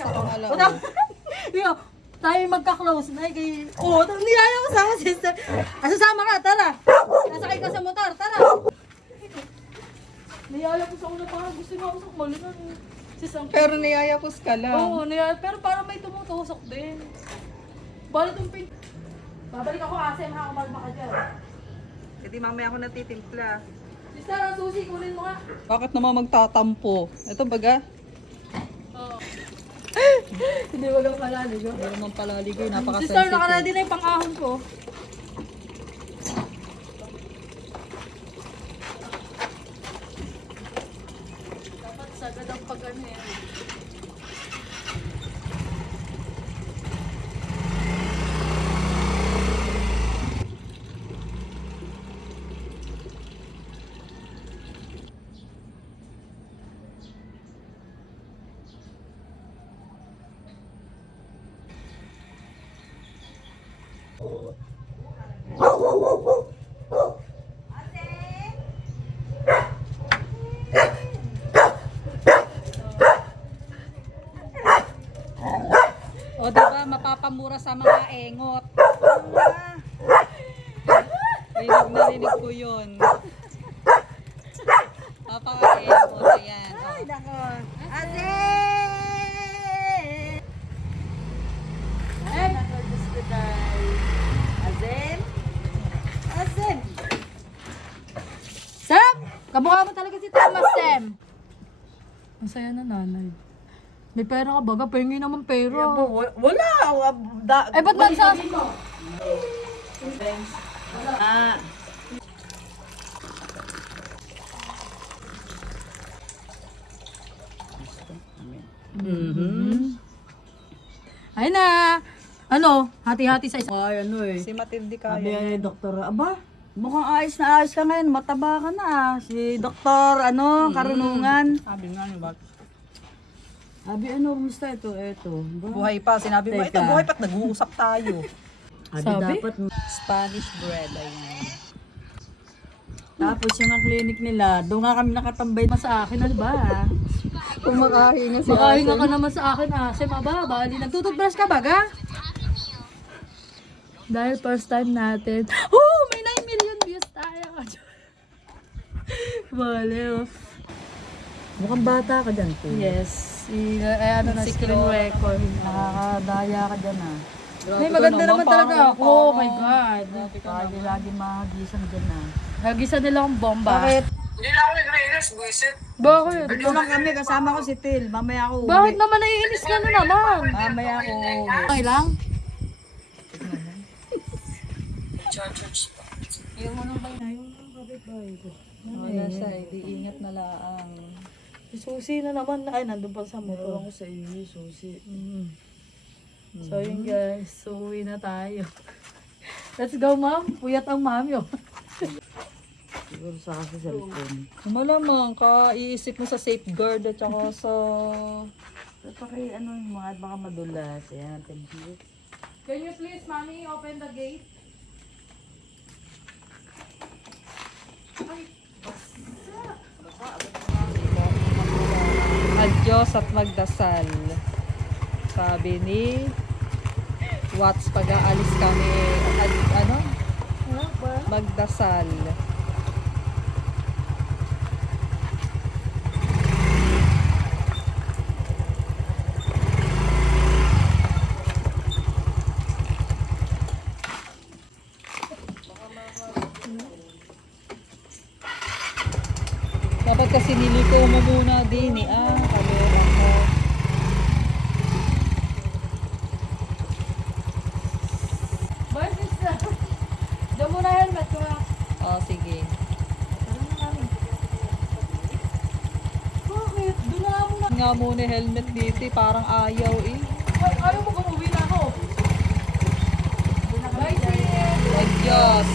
sa pangalawa. Yo, tayo magka-close na kay... Oh, niyaya mo sa sister. Sasama ka, tara. Nasakay ka sa motor, tara. Niyaya ko sa una parang gusto niya ako sa kumalunan. Pero niyayapos ka lang. Oo, niyaya. Pero parang may tumutusok din. Balit yung pin... Babalik ako asem ha, kumalma ka dyan. E di mamaya ako natitimpla. Sister, ang susi, kunin mo nga. Bakit naman magtatampo? Ito baga. Oo. Hindi wag ang palaligo. Hindi naman palaligo, napaka-sensitive. Sister, naka-ready na yung pang-ahon ko. Dapat sagad ang pag-ano yan. O diba, mapapamura sa mga engot. Narinig ko yun. Mapaka-engot, ayan. Ay, nako. Ate! Ay, nako, Diyos ko dahil. Azen? Azen! Sam! Kamukha mo talaga si Thomas, Sam. Masaya na nanay. May pera ka baga? Pengi naman pera. Wala! Eh, ba't nagsas... Ah. Ay na! Ano? Hati-hati sa isang... Ay, ano eh. Si Matilde Sabi kaya. ni Doktor, aba, mukhang ayos na ayos ka ngayon, mataba ka na. Si Doktor, Karunungan. Sabi nga niyo ba? Sabi, ano, kumusta ito? Ito. Ba? Buhay pa. Sinabi mo, ito Teka. buhay pa't nag-uusap tayo. Sabi? dapat. Spanish bread, ayan. Tapos yung ang clinic nila, doon nga kami nakatambay. Sa akin, ano ba? Kumakahinga si Makahinga ka naman sa akin, Asem. Aba, bali. Nagtututbrush ka baga? Dahil first time natin. Oh, may 9 million views tayo. Bale, oh. Mukhang bata ka dyan, po. Yes. Ano na, screen record. Nakakadaya ka dyan, ah. May maganda naman talaga ako. Oh my God. Lagi mahagisan dyan, ah. Nagisa nila akong bomba. Bakit? Hindi na ako nag-realize, buisit. Bakit? Dito lang kami, kasama ko si Til. Mamaya ako uwi. Bakit naman naiinis ka na naman? Mamaya ako uwi. Okay lang? Wala siya, hindi ingat na laang. Si Susi na naman. Ay, nandun pa sa motor. Ako sa iyo, susi. So yun guys, so uwi na tayo. Let's go ma'am, puyat ang mami oh. Siguro sa kasi cellphone. Malamang, iisip mo sa safeguard at saka sa... Paki, ano yung mga baka madulas. Ayan, thank you. Can you please mommy open the gate? Adyos at magdasal. Sabi ni Watts pag-aalis kami. Ano? Magdasal. Dapat kasi niliko mo muna din eh. Kalera ko. Bye sister. Diyan muna helmet ko ha. Sige. Bakit? Doon na muna. Nga muna helmet dito eh. Parang ayaw eh. Ay, ayaw mo kung uwi na ako. Bye sis. Adyos.